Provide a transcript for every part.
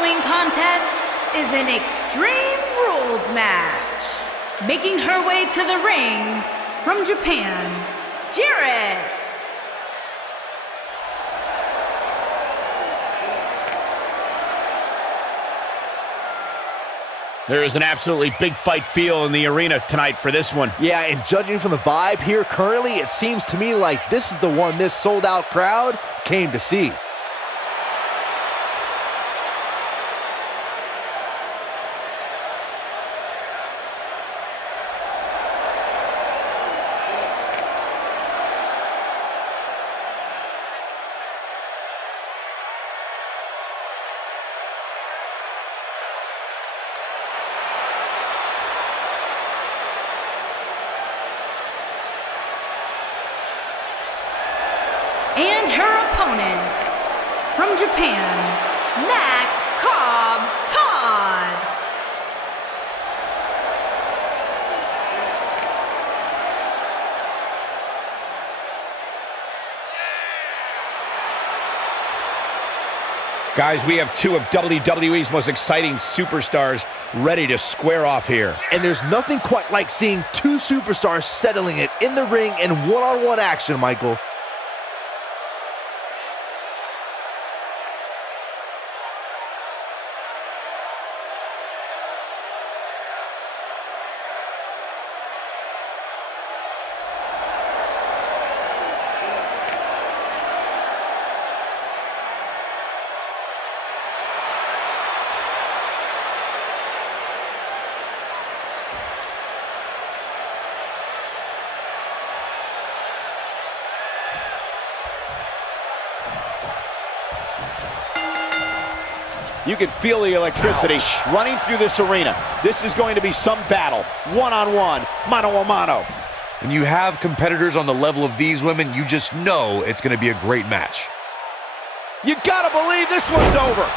following contest is an Extreme Rules match. Making her way to the ring from Japan, Jarrett. There is an absolutely big fight feel in the arena tonight for this one. Yeah, and judging from the vibe here currently, it seems to me like this is the one this sold-out crowd came to see. And her opponent, from Japan, Mac Cobb Todd. Guys, we have two of WWE's most exciting superstars ready to square off here. And there's nothing quite like seeing two superstars settling it in the ring in one-on-one action, Michael. You can feel the electricity running through this arena. This is going to be some battle, one-on-one, mano-a-mano. When you have competitors on the level of these women, you just know it's going to be a great match. You gotta believe this one's over.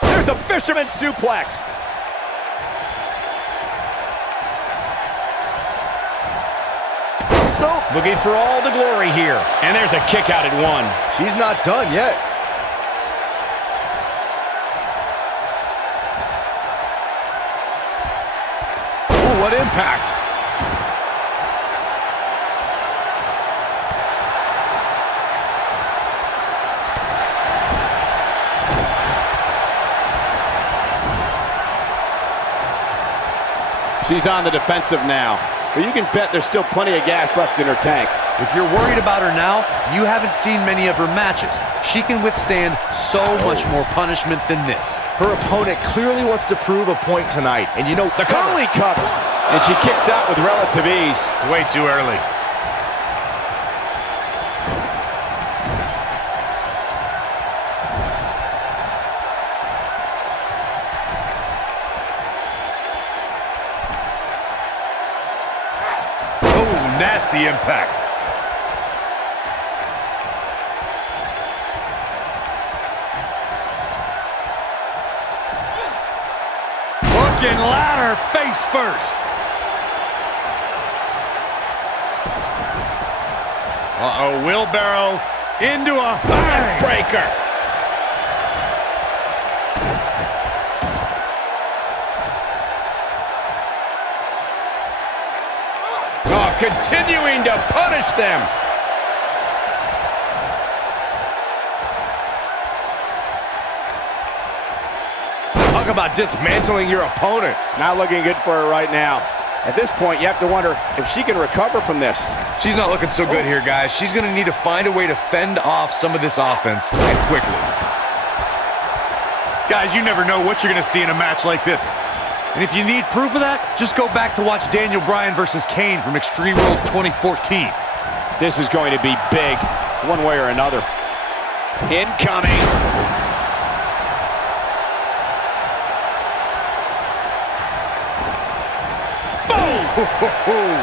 There's a fisherman suplex. Looking for all the glory here. And there's a kick out at one. She's not done yet. Ooh, what impact. She's on the defensive now. But you can bet there's still plenty of gas left in her tank. If you're worried about her now, you haven't seen many of her matches. She can withstand so much more punishment than this. Her opponent clearly wants to prove a point tonight. And you know, The Conley cover. And she kicks out with relative ease. It's way too early. Nasty impact. Hook and ladder face first. Uh-oh, wheelbarrow into a backbreaker. Continuing to punish them. Talk about dismantling your opponent. Not looking good for her right now. At this point, you have to wonder if she can recover from this. She's not looking so good here, guys. She's going to need to find a way to fend off some of this offense, and quickly. Guys, you never know what you're going to see in a match like this. And if you need proof of that, just go back to watch Daniel Bryan versus Kane from Extreme Rules 2014. This is going to be big, one way or another. Incoming. Boom!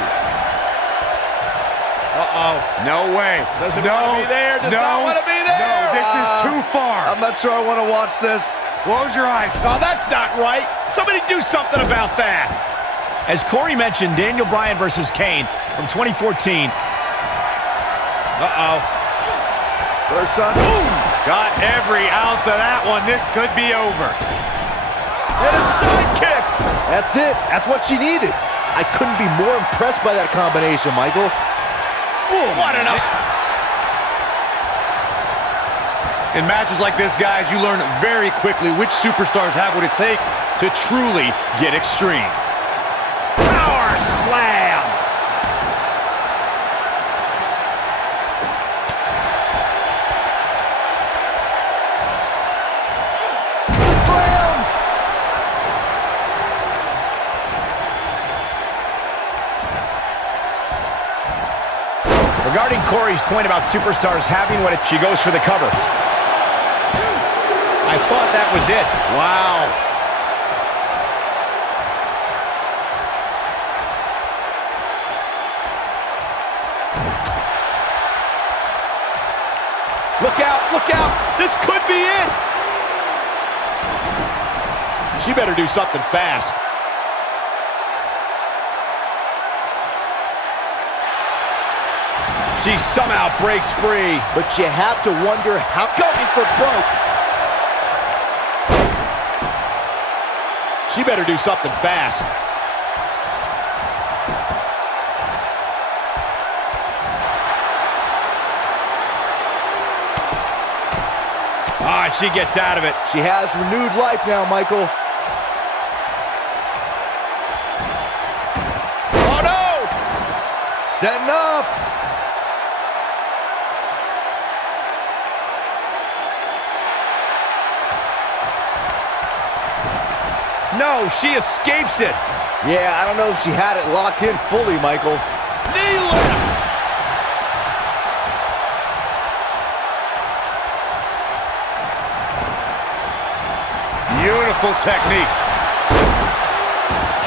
Uh-oh. No way. Doesn't want to be there. Does not want to be there. No, this is too far. I'm not sure I want to watch this. Close your eyes. Oh, that's not right. Somebody do something about that. As Corey mentioned, Daniel Bryan versus Kane from 2014. Uh-oh. First on. Boom! Got every ounce of that one. This could be over. And a sidekick. That's it. That's what she needed. I couldn't be more impressed by that combination, Michael. Ooh, what an up. In matches like this, guys, you learn very quickly which superstars have what it takes to truly get extreme. Power slam. Slam! Regarding Corey's point about superstars having what she goes for the cover. I thought that was it. Wow. Look out, look out. This could be it. She better do something fast. She somehow breaks free. But you have to wonder how Going for broke. She better do something fast. Ah, she gets out of it. she has renewed life now, Michael. Oh, no! Setting up. No, she escapes it. Yeah, I don't know if she had it locked in fully, Michael. Knee lift. Beautiful technique.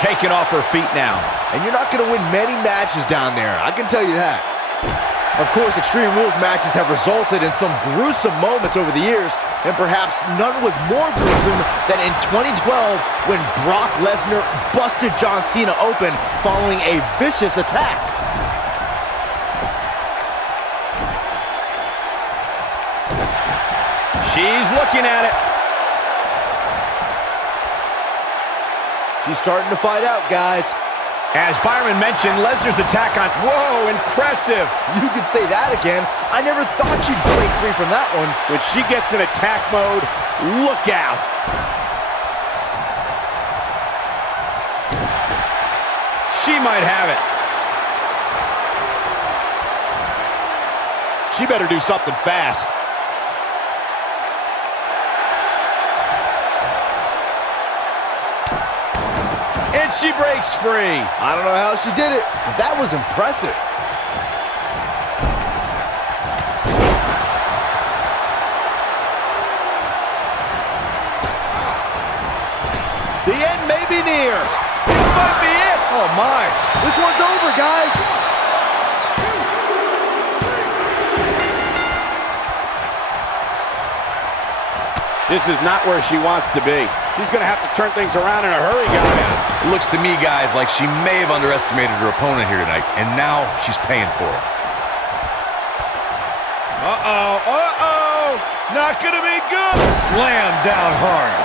Taken off her feet now. And you're not going to win many matches down there, I can tell you that. Of course, Extreme Rules matches have resulted in some gruesome moments over the years, and perhaps none was more gruesome than in 2012 when Brock Lesnar busted John Cena open following a vicious attack. She's looking at it. She's starting to fight out, guys. As Byron mentioned, Lesnar's attack on... Whoa, impressive. You could say that again. I never thought she'd break free from that one. When she gets in attack mode, look out. She might have it. She better do something fast. And she breaks free. I don't know how she did it, but that was impressive. The end may be near. This might be it. Oh my, this one's over, guys. This is not where she wants to be. She's going to have to turn things around in a hurry, guys. It looks to me, guys, like she may have underestimated her opponent here tonight, and now she's paying for it. Uh-oh, uh-oh. Not going to be good. Slam down hard.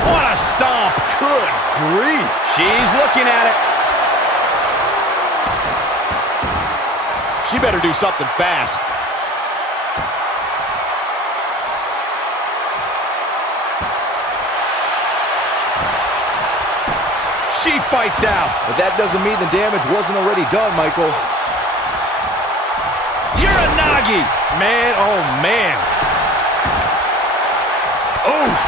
What a stomp. Good grief. She's looking at it. She better do something fast. She fights out. But that doesn't mean the damage wasn't already done, Michael. Uranagi. Man, oh man. Oof.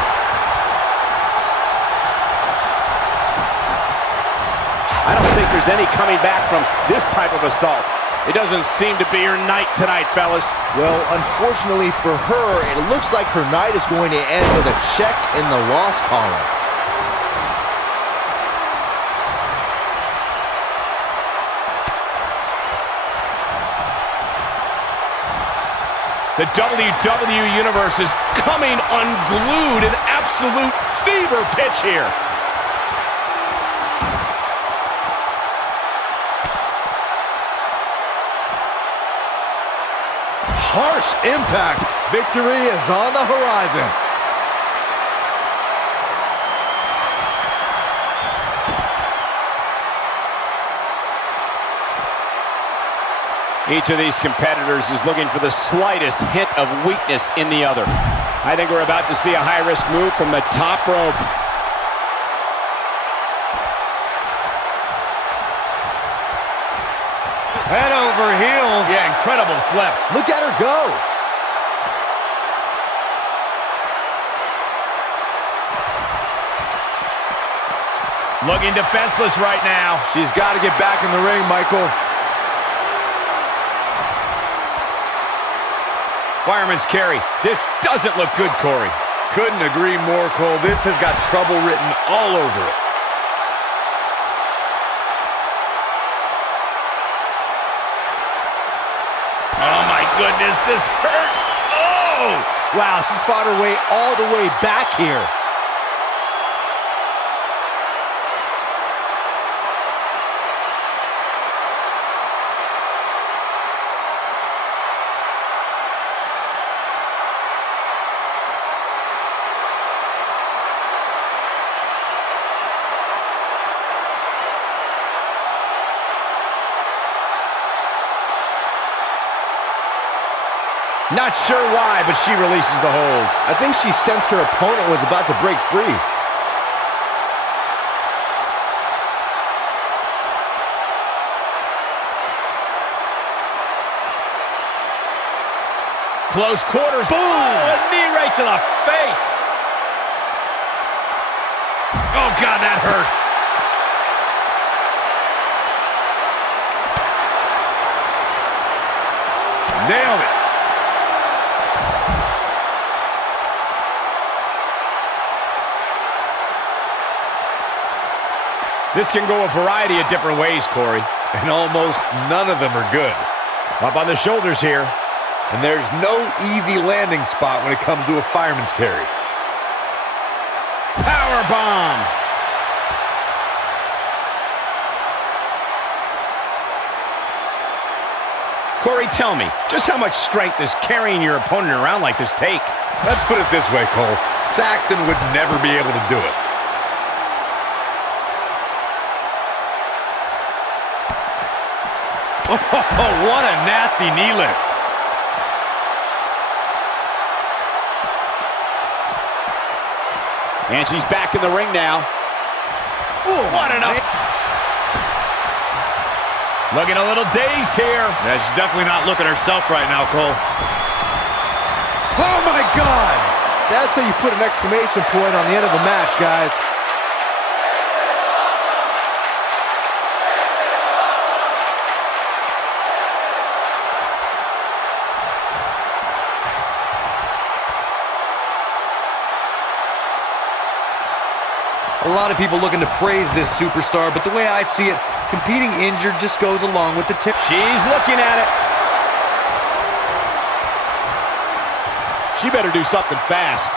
I don't think there's any coming back from this type of assault. It doesn't seem to be her night tonight, fellas. Well, unfortunately for her, it looks like her night is going to end with a check in the loss column. The WWE Universe is coming unglued, an absolute fever pitch here. harsh impact. Victory is on the horizon. Each of these competitors is looking for the slightest hint of weakness in the other. I think we're about to see a high-risk move from the top rope. Head over heels. Yeah, incredible flip. Look at her go. Looking defenseless right now. She's got to get back in the ring, Michael. Fireman's carry. This doesn't look good, Corey. Couldn't agree more, Cole. This has got trouble written all over it. Oh my goodness, this hurts. Oh! Wow, she's fought her way all the way back here. Not sure why, but she releases the hold. I think she sensed her opponent was about to break free. Close quarters. Boom! Oh, a knee right to the face. Oh, God, that hurt. Nailed it. This can go a variety of different ways, Corey. And almost none of them are good. Up on the shoulders here. And there's no easy landing spot when it comes to a fireman's carry. Power bomb. Corey, tell me, just how much strength does carrying your opponent around like this take? Let's put it this way, Cole. Saxton would never be able to do it. Oh, what a nasty knee lift. And she's back in the ring now. Ooh, what an up. Looking a little dazed here. Yeah, she's definitely not looking herself right now, Cole. Oh my God! That's how you put an exclamation point on the end of a match, guys. A lot of people looking to praise this superstar, but the way I see it, competing injured just goes along with the tip. She's looking at it. She better do something fast.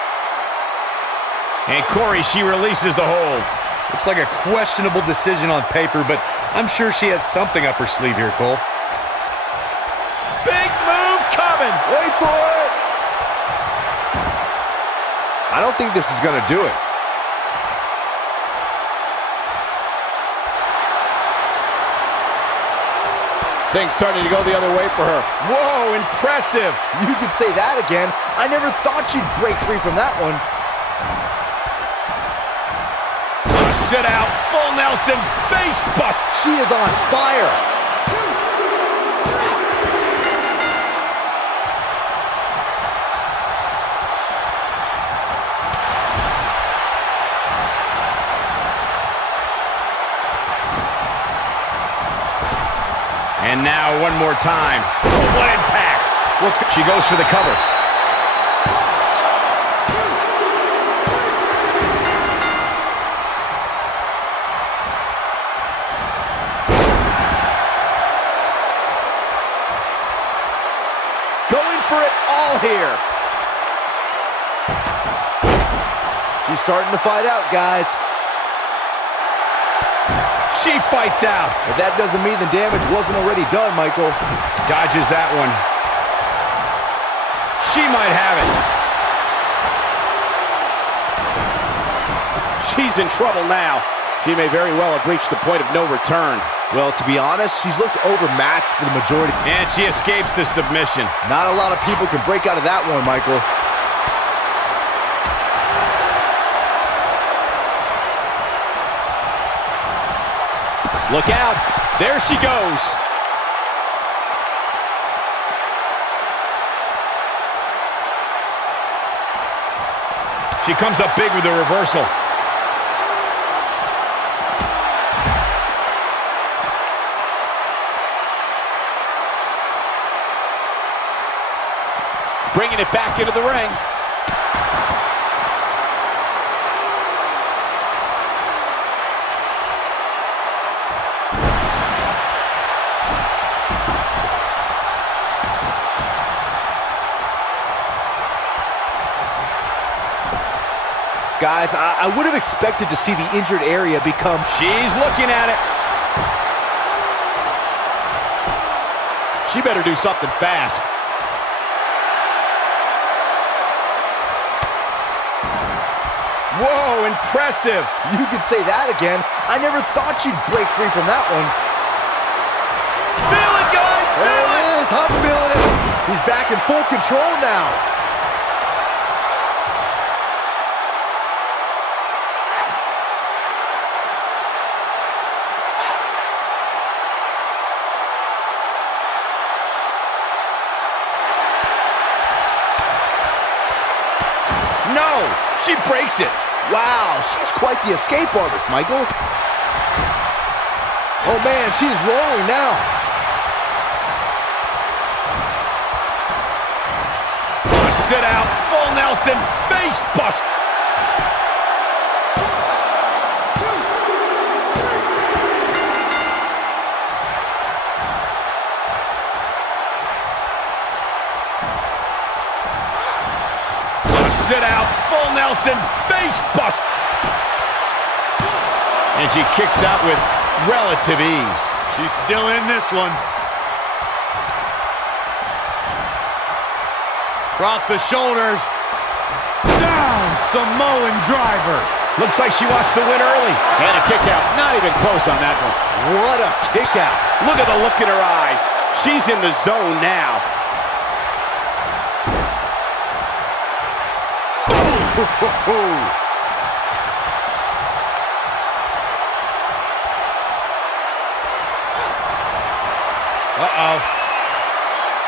And Corey, she releases the hold. Looks like a questionable decision on paper, but I'm sure she has something up her sleeve here, Cole. Big move coming. Wait for it. I don't think this is going to do it. Things starting to go the other way for her. Whoa, impressive. You could say that again. I never thought she'd break free from that one. Sit out, full Nelson, face butt. She is on fire. And now one more time. Oh, what impact. She goes for the cover. Going for it all here. She's starting to fight out, guys. She fights out. But that doesn't mean the damage wasn't already done, Michael. Dodges that one. She might have it. She's in trouble now. She may very well have reached the point of no return. Well, to be honest, she's looked overmatched for the majority. And she escapes the submission. Not a lot of people can break out of that one, Michael. Look out. There she goes. She comes up big with the reversal. Bringing it back into the ring. Guys, I would have expected to see the injured area become... She's looking at it. She better do something fast. Whoa, impressive. You could say that again. I never thought she'd break free from that one. Feel it, guys, There feel it it. is, I'm feeling it. She's back in full control now. No, she breaks it. Wow, she's quite the escape artist, Michael. Oh man, she's rolling now. Sit out, full Nelson, face bust. Sit out, full Nelson, face bust. And she kicks out with relative ease. She's still in this one. Across the shoulders. Down, Samoan driver. Looks like she wants to win early. And a kick out, not even close on that one. What a kick out. Look at the look in her eyes. She's in the zone now. Uh-oh.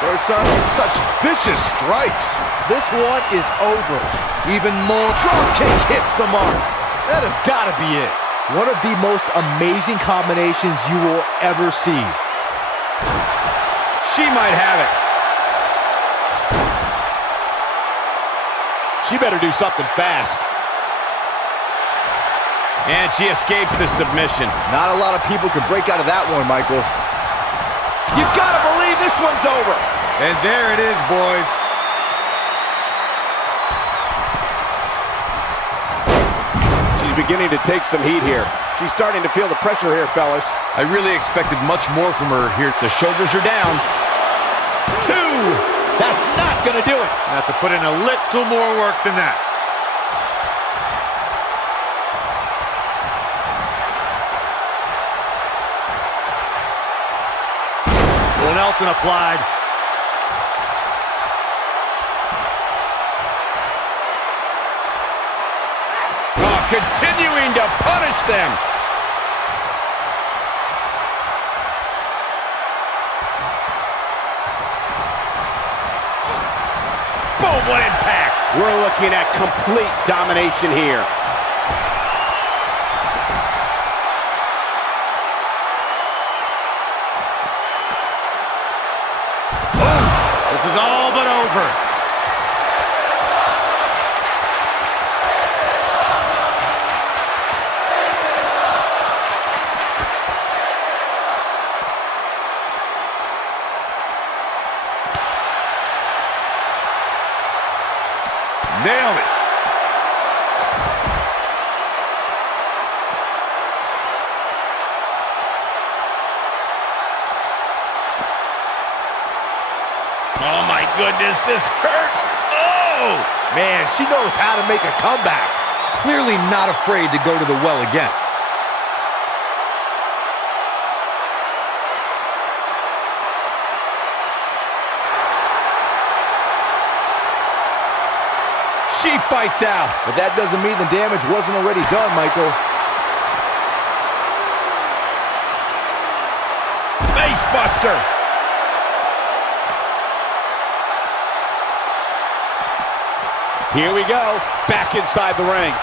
They're throwing such vicious strikes. This one is over. Even more drop kick hits the mark. That has got to be it. One of the most amazing combinations you will ever see. She might have it. She better do something fast. And she escapes the submission. Not a lot of people can break out of that one, Michael. You gotta believe this one's over. And there it is, boys. She's beginning to take some heat here. She's starting to feel the pressure here, fellas. I really expected much more from her here. The shoulders are down. 2. That's not gonna do it. Have to put in a little more work than that. Full Nelson applied. Oh, continuing to punish them. Boom, what impact. We're looking at complete domination here. This is all but over. Nailed it. Oh my goodness, this hurts. Oh! Man, she knows how to make a comeback. Clearly not afraid to go to the well again. She fights out. But that doesn't mean the damage wasn't already done, Michael. Face buster. Here we go, back inside the ring.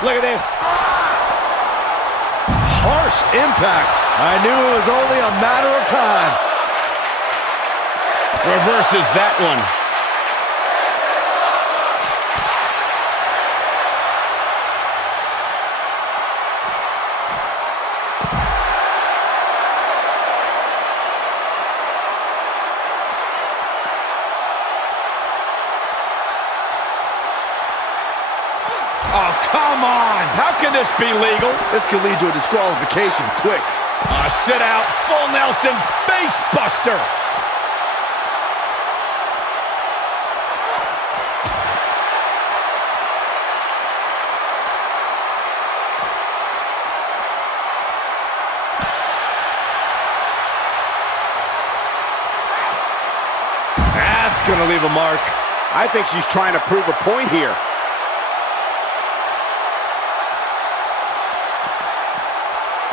Look at this. Harsh impact. I knew it was only a matter of time. Reverses that one. Oh, come on! How can this be legal? This could lead to a disqualification quick. Sit out, full Nelson face buster. That's gonna leave a mark. I think she's trying to prove a point here.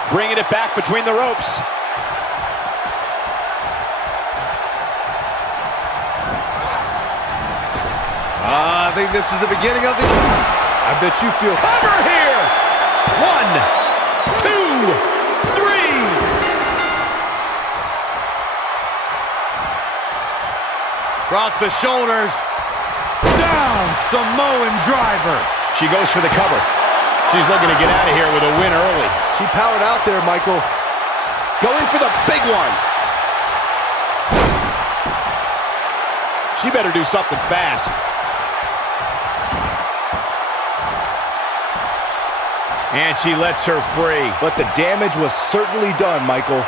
Bringing it back between the ropes. I think this is the beginning of the... I bet you feel... Cover here! 1, 2, 3. Cross the shoulders. Down, Samoan driver. She goes for the cover. She's looking to get out of here with a win early. She powered out there, Michael. Going for the big one. She better do something fast. And she lets her free. But the damage was certainly done, Michael.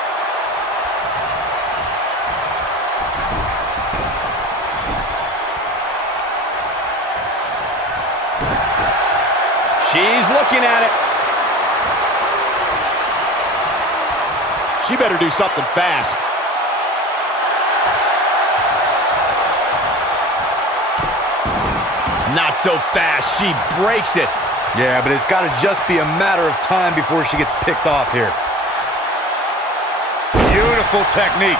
She's looking at it. She better do something fast. Not so fast. She breaks it. Yeah, but it's got to just be a matter of time before she gets picked off here. Beautiful technique.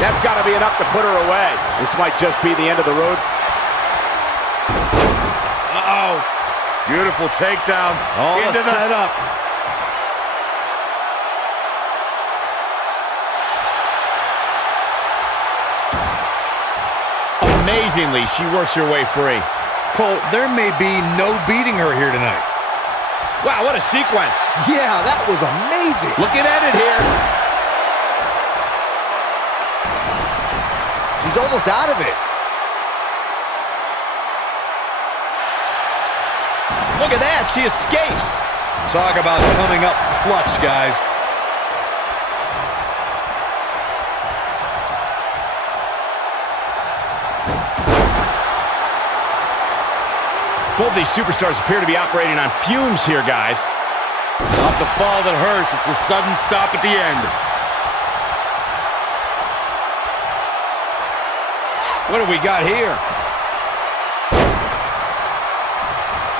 That's got to be enough to put her away. This might just be the end of the road. Uh-oh. Beautiful takedown. All into the setup. Amazingly, she works her way free. Cole, there may be no beating her here tonight. Wow, what a sequence. Yeah, that was amazing. Looking at it here. She's almost out of it. Look at that, she escapes. Talk about coming up clutch, guys. Both these superstars appear to be operating on fumes here, guys. Not the fall that hurts, it's the sudden stop at the end. What have we got here?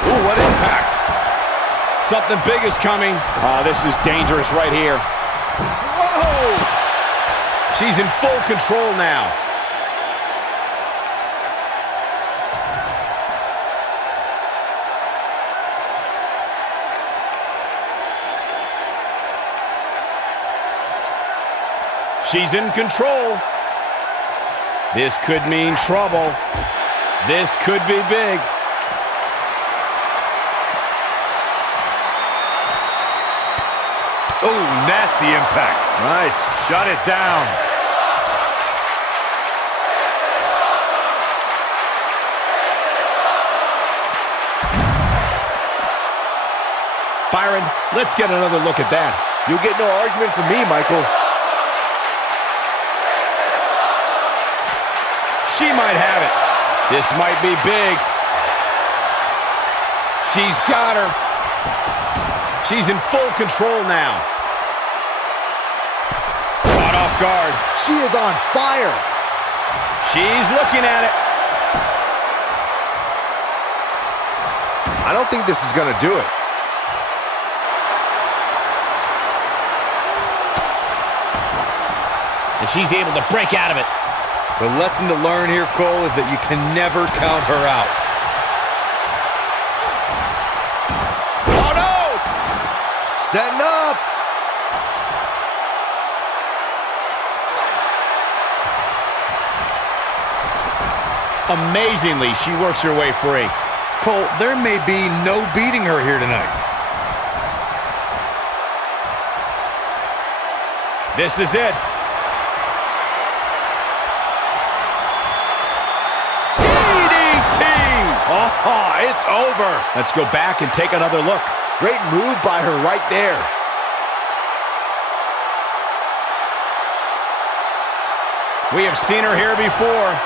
Ooh, what impact. Something big is coming. Oh, this is dangerous right here. Whoa! She's in full control now. She's in control. This could mean trouble. This could be big. Oh, nasty impact. Nice. Shut it down. Byron, let's get another look at that. You'll get no argument from me, Michael. She might have it. This might be big. She's got her. She's in full control now. Caught off guard. She is on fire. She's looking at it. I don't think this is going to do it. And she's able to break out of it. The lesson to learn here, Cole, is that you can never count her out. Oh, no! Setting up. Amazingly, she works her way free. Cole, there may be no beating her here tonight. This is it. DDT! Oh, it's over. Let's go back and take another look. Great move by her right there. We have seen her here before.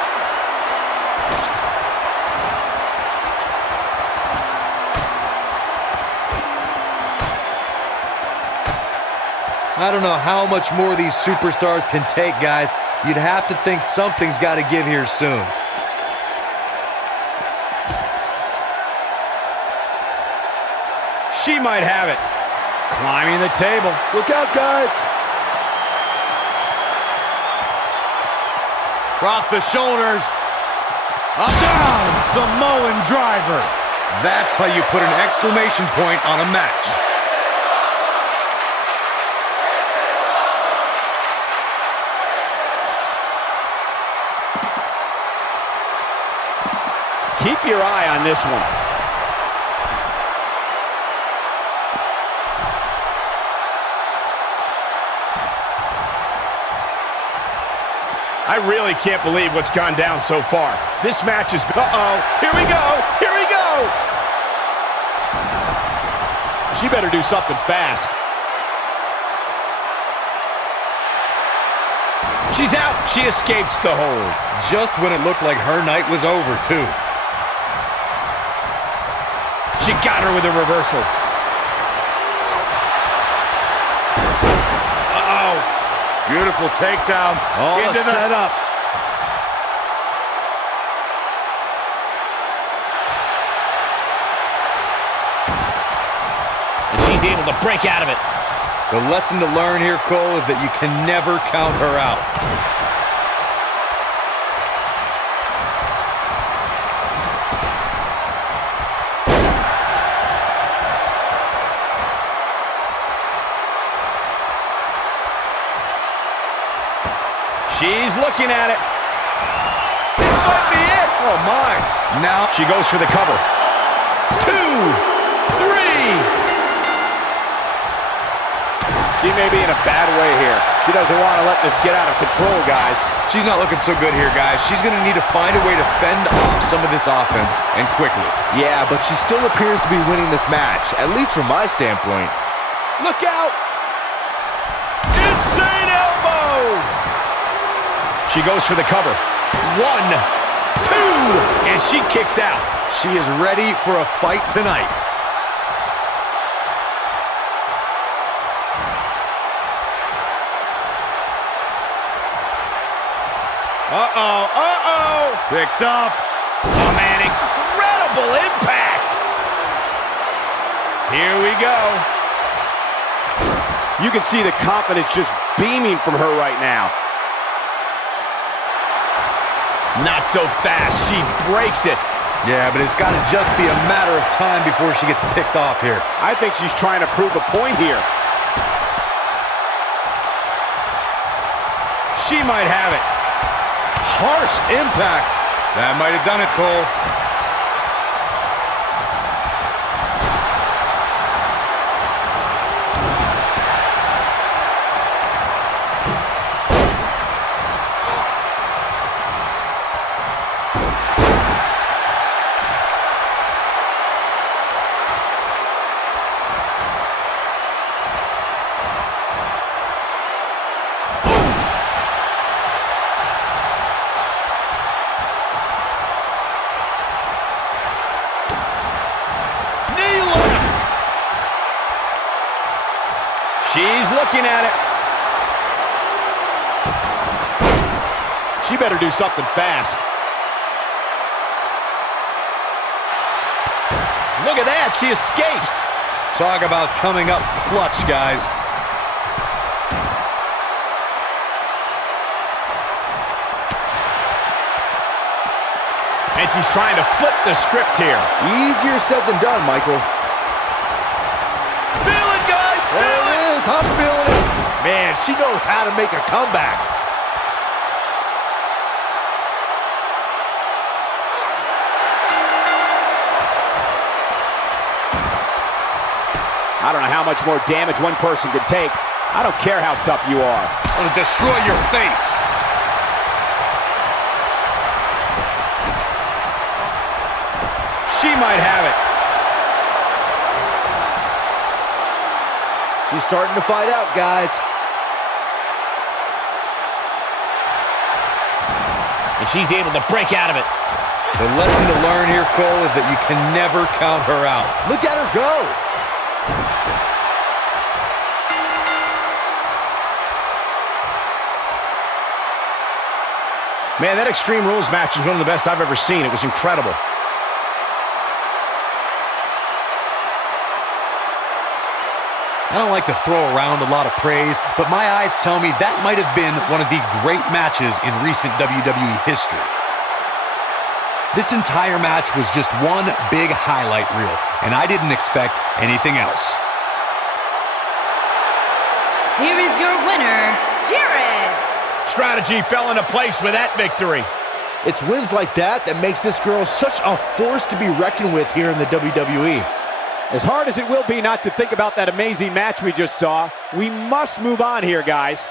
I don't know how much more these superstars can take, guys. You'd have to think something's got to give here soon. She might have it. Climbing the table. Look out, guys. Cross the shoulders. Up, down, Samoan driver. That's how you put an exclamation point on a match. Keep your eye on this one. I really can't believe what's gone down so far. This match is... Uh-oh. Here we go. Here we go. She better do something fast. She's out. She escapes the hold. Just when it looked like her night was over, too. She got her with a reversal. Uh-oh. Beautiful takedown. All into the setup. And she's able to break out of it. The lesson to learn here, Cole, is that you can never count her out. She's looking at it. This might be it. Oh, my. Now she goes for the cover. 2, 3. She may be in a bad way here. She doesn't want to let this get out of control, guys. She's not looking so good here, guys. She's going to need to find a way to fend off some of this offense, and quickly. Yeah, but she still appears to be winning this match, at least from my standpoint. Look out. Insane elbow. She goes for the cover. 1, 2, and she kicks out. She is ready for a fight tonight. Uh-oh, uh-oh. picked up. Oh, man, incredible impact. Here we go. You can see the confidence just beaming from her right now. Not so fast. She breaks it. Yeah, but it's got to just be a matter of time before she gets picked off here. I think she's trying to prove a point here. She might have it. Harsh impact. That might have done it, Cole. looking at it. She better do something fast. Look at that, she escapes. Talk about coming up clutch, guys. And she's trying to flip the script here. Easier said than done, Michael. Feel it, guys, There it is, I'm feeling it. Man, she knows how to make a comeback. I don't know how much more damage one person could take. I don't care how tough you are. I'm gonna destroy your face. She might have it. She's starting to fight out, guys. And she's able to break out of it. The lesson to learn here, Cole, is that you can never count her out. Look at her go. Man, that Extreme Rules match is one of the best I've ever seen. It was incredible. I don't like to throw around a lot of praise, but my eyes tell me that might have been one of the great matches in recent WWE history. This entire match was just one big highlight reel, and I didn't expect anything else. Here is your winner, Jarrett. Strategy fell into place with that victory. It's wins like that that makes this girl such a force to be reckoned with here in the WWE. As hard as it will be not to think about that amazing match we just saw, we must move on here, guys.